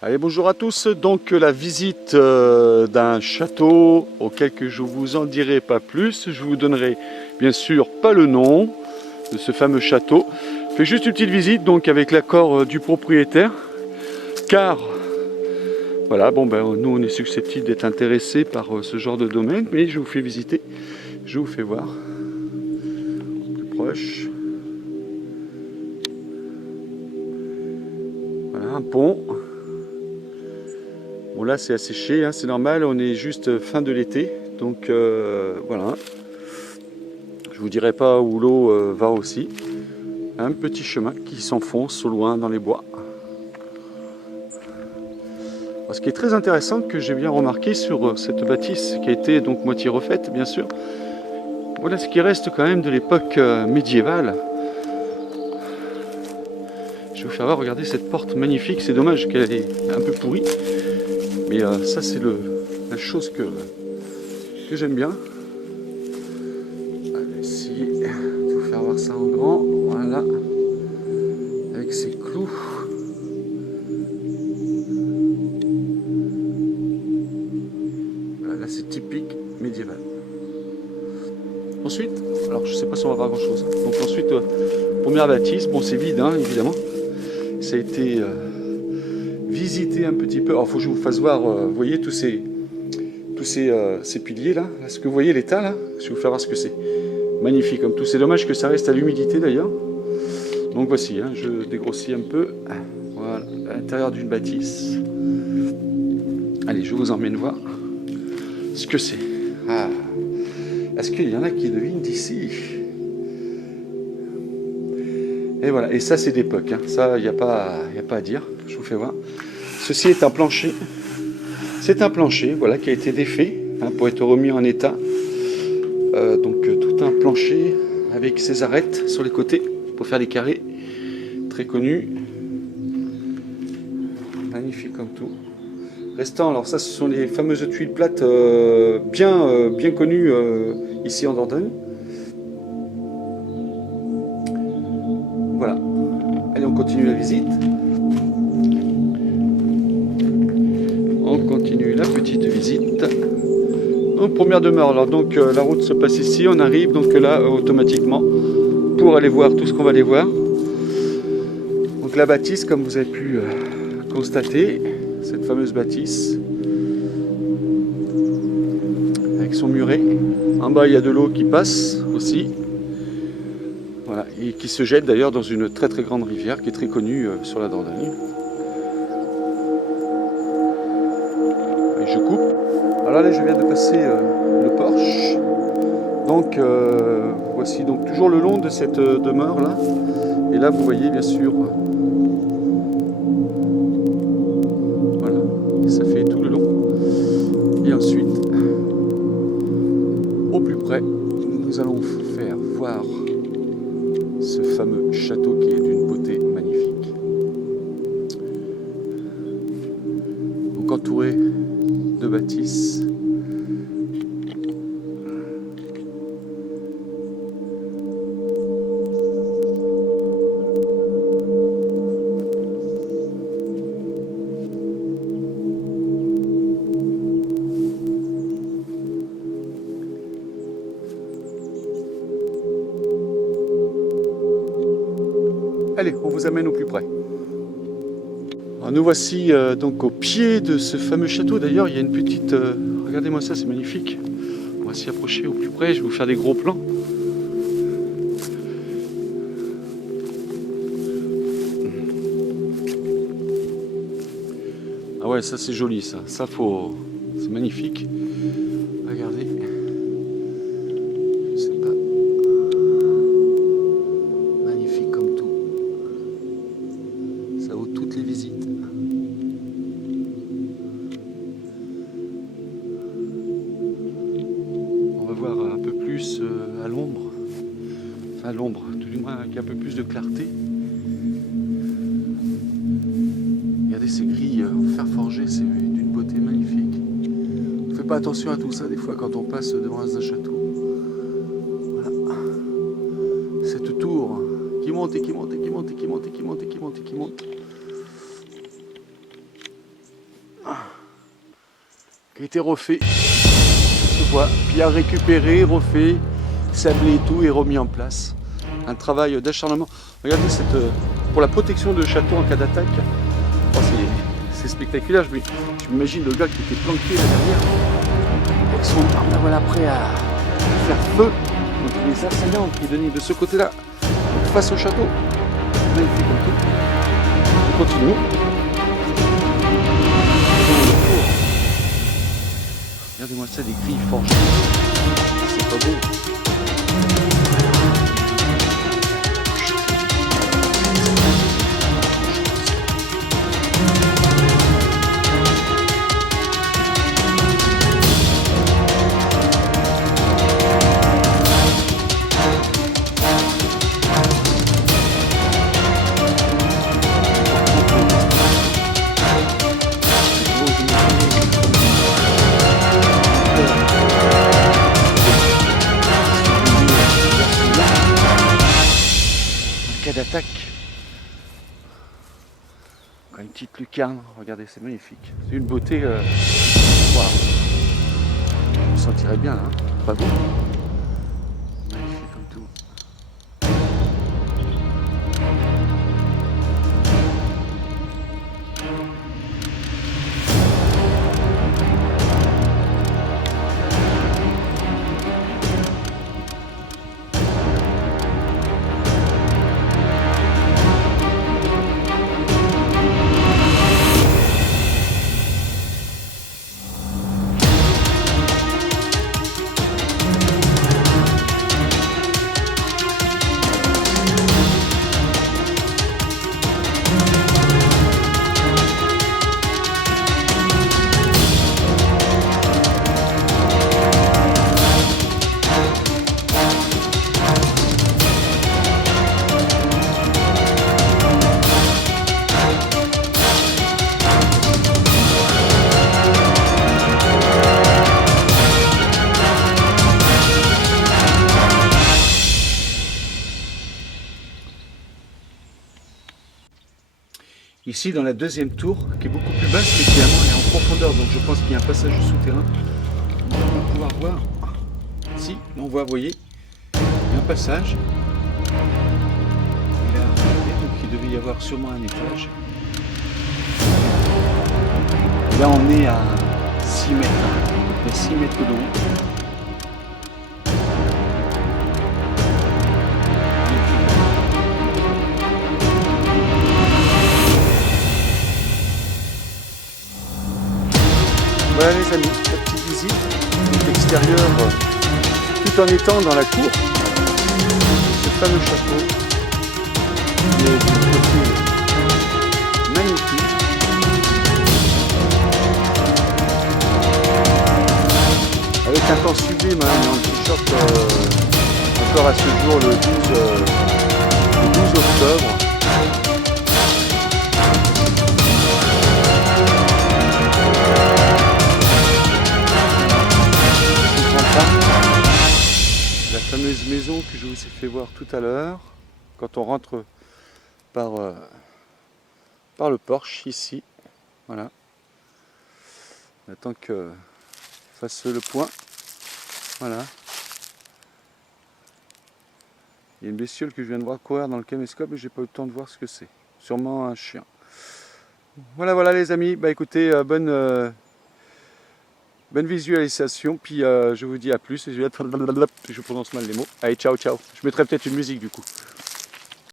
Allez, bonjour à tous. Donc la visite d'un château auquel que je vous en dirai pas plus. Je vous donnerai bien sûr pas le nom de ce fameux château. Je fais juste une petite visite donc avec l'accord du propriétaire. Car voilà, bon ben nous on est susceptible d'être intéressés par ce genre de domaine, mais je vous fais visiter, je vous fais voir plus proche. Voilà un pont. Bon là c'est asséché, hein, c'est normal, on est juste fin de l'été, donc voilà. Je vous dirai pas où l'eau va aussi. Un petit chemin qui s'enfonce au loin dans les bois. Alors, ce qui est très intéressant que j'ai bien remarqué sur cette bâtisse qui a été donc moitié refaite bien sûr. Voilà ce qui reste quand même de l'époque médiévale. Je vais vous faire voir, regardez cette porte magnifique, c'est dommage qu'elle est un peu pourrie. Mais ça c'est la chose que j'aime bien. Allez, essayer de vous faire voir ça en grand. Voilà. Avec ses clous. Voilà, là c'est typique médiéval. Ensuite, alors je sais pas si on va voir grand chose. Donc ensuite, première bâtisse, bon c'est vide hein, évidemment. Ça a été visité un petit peu. Alors il faut que je vous fasse voir, vous voyez tous ces piliers là, est-ce que vous voyez l'état là? Je vais vous faire voir ce que c'est. Magnifique comme tout, c'est dommage que ça reste à l'humidité d'ailleurs. Donc voici, hein, je dégrossis un peu. Voilà, à l'intérieur d'une bâtisse. Allez, je vous emmène voir ce que c'est. Ah. Est-ce qu'il y en a qui devinent d'ici? Et voilà, et ça c'est d'époque, hein. Ça il n'y a pas à dire, je vous fais voir. Ceci est un plancher. C'est un plancher voilà, qui a été défait hein, pour être remis en état. Donc tout un plancher avec ses arêtes sur les côtés pour faire des carrés. Très connu. Magnifique comme tout. Restant, alors ça ce sont les fameuses tuiles plates bien connues ici en Dordogne. Voilà. Allez, on continue la visite. On continue la petite visite. Donc première demeure, alors donc la route se passe ici, on arrive donc là automatiquement pour aller voir tout ce qu'on va aller voir. Donc la bâtisse, comme vous avez pu constater, cette fameuse bâtisse avec son muret. En bas il y a de l'eau qui passe aussi. Voilà, et qui se jette d'ailleurs dans une très très grande rivière qui est très connue sur la Dordogne. Et je coupe. Alors là je viens de passer le porche. Donc voici donc toujours le long de cette demeure là. Et là vous voyez bien sûr. Voilà, et ça fait tout le long. Et ensuite, au plus près, nous allons faire voir ce fameux château qui est d'une beauté magnifique. Donc entouré de bâtisses. Allez, on vous amène au plus près. Alors nous voici donc au pied de ce fameux château. D'ailleurs, il y a une petite... regardez-moi ça, c'est magnifique. On va s'y approcher au plus près, je vais vous faire des gros plans. Ah ouais, ça c'est joli ça. Ça faut... c'est magnifique. Regardez. Je sais pas. Magnifique comme tout. Ça vaut toutes les visites. On va voir un peu plus à l'ombre. Enfin à l'ombre, tout du moins avec un peu plus de clarté. Regardez ces grilles en fer forgé, c'est d'une beauté magnifique. On ne fait pas attention à tout ça des fois quand on passe devant un château. Voilà. Cette tour qui monte et qui monte et qui monte et qui monte et qui monte et qui monte et qui monte. qui a été refait, ça se voit, puis à récupérer, refait, sablé et tout, et remis en place. Un travail d'acharnement. Regardez cette, pour la protection de château en cas d'attaque. Oh, c'est spectaculaire, je m'imagine le gars qui était planqué là derrière, avec son arme là, voilà, prêt à faire feu contre les assaillants qui venaient de ce côté-là, face au château. Magnifique comme tout. On continue. Regardez-moi ça, des grilles forgées. C'est pas beau. D'attaque. Une petite lucarne, regardez, c'est magnifique. C'est une beauté. Wow. On se sentirait bien là, hein, pas beau. Magnifique comme tout. Ici dans la deuxième tour, qui est beaucoup plus basse, mais qui est en profondeur, donc je pense qu'il y a un passage souterrain. On va pouvoir voir. Si, on voit, vous voyez, il y a un passage. Et là, donc il devait y avoir sûrement un étage. Et là on est à 6 mètres, à peu près 6 mètres de haut. Voilà les amis, la petite visite de l'extérieur, tout en étant dans la cour de ce fameux château qui est d'une beauté magnifique. Avec un temps sublime, hein, en t-shirt encore à ce jour le 12 octobre. La fameuse maison que je vous ai fait voir tout à l'heure, quand on rentre par le porche ici, voilà. On attend que fasse le point, voilà. Il y a une bestiole que je viens de voir courir dans le caméscope et j'ai pas eu le temps de voir ce que c'est. Sûrement un chien. Voilà les amis, bah écoutez, bonne visualisation, puis je vous dis à plus, je prononce mal les mots. Allez, ciao, ciao. Je mettrai peut-être une musique du coup.